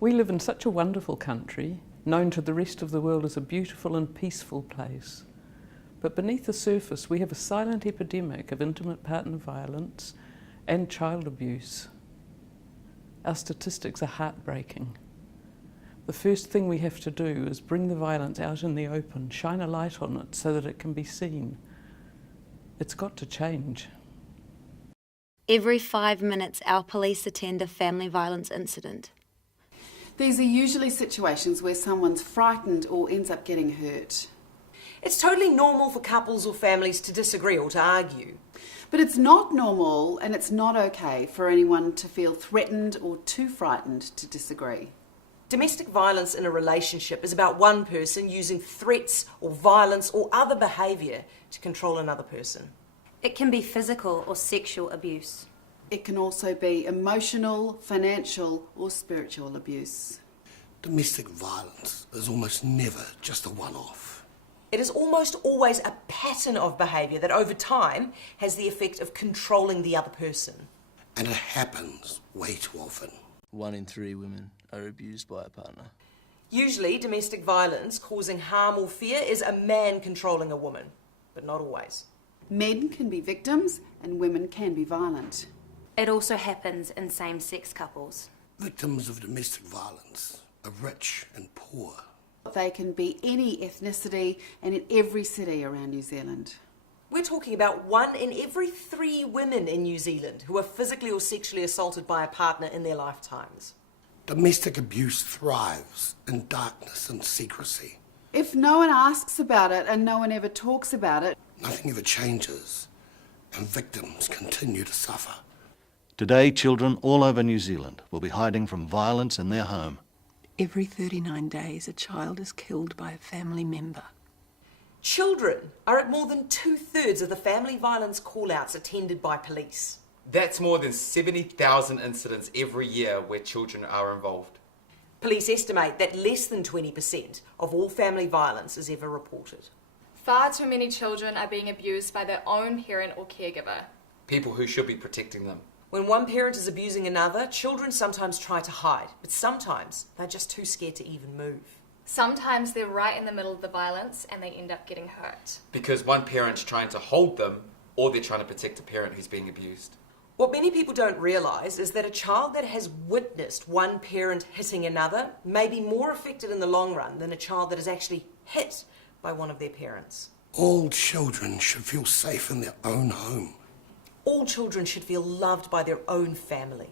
We live in such a wonderful country, known to the rest of the world as a beautiful and peaceful place. But beneath the surface, we have a silent epidemic of intimate partner violence and child abuse. Our statistics are heartbreaking. The first thing we have to do is bring the violence out in the open, shine a light on it so that it can be seen. It's got to change. Every 5 minutes, our police attend a family violence incident. These are usually situations where someone's frightened or ends up getting hurt. It's totally normal for couples or families to disagree or to argue. But it's not normal and it's not okay for anyone to feel threatened or too frightened to disagree. Domestic violence in a relationship is about one person using threats or violence or other behaviour to control another person. It can be physical or sexual abuse. It can also be emotional, financial or spiritual abuse. Domestic violence is almost never just a one-off. It is almost always a pattern of behaviour that over time has the effect of controlling the other person. And it happens way too often. 1 in 3 women are abused by a partner. Usually domestic violence causing harm or fear is a man controlling a woman, but not always. Men can be victims and women can be violent. It also happens in same-sex couples. Victims of domestic violence are rich and poor. They can be any ethnicity and in every city around New Zealand. We're talking about 1 in every 3 women in New Zealand who are physically or sexually assaulted by a partner in their lifetimes. Domestic abuse thrives in darkness and secrecy. If no one asks about it and no one ever talks about it, Nothing ever changes, and victims continue to suffer. Today, children all over New Zealand will be hiding from violence in their home. Every 39 days, a child is killed by a family member. Children are at more than 2/3 of the family violence call-outs attended by police. That's more than 70,000 incidents every year where children are involved. Police estimate that less than 20% of all family violence is ever reported. Far too many children are being abused by their own parent or caregiver. People who should be protecting them. When one parent is abusing another, children sometimes try to hide, but sometimes they're just too scared to even move. Sometimes they're right in the middle of the violence and they end up getting hurt. Because one parent's trying to hold them, or they're trying to protect a parent who's being abused. What many people don't realise is that a child that has witnessed one parent hitting another may be more affected in the long run than a child that is actually hit by one of their parents. All children should feel safe in their own home. All children should feel loved by their own family.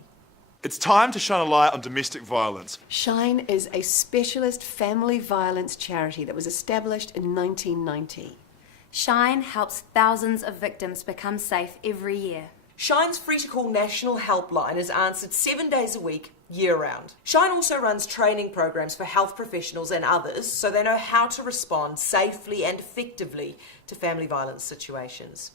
It's time to shine a light on domestic violence. Shine is a specialist family violence charity that was established in 1990. Shine helps thousands of victims become safe every year. Shine's free-to-call national helpline is answered 7 days a week, year-round. Shine also runs training programs for health professionals and others so they know how to respond safely and effectively to family violence situations.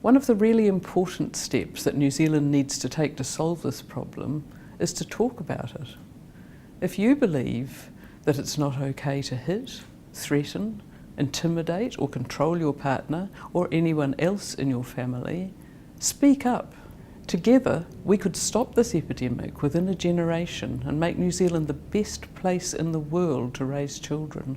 One of the really important steps that New Zealand needs to take to solve this problem is to talk about it. If you believe that it's not okay to hit, threaten, intimidate or control your partner or anyone else in your family, speak up. Together, we could stop this epidemic within a generation and make New Zealand the best place in the world to raise children.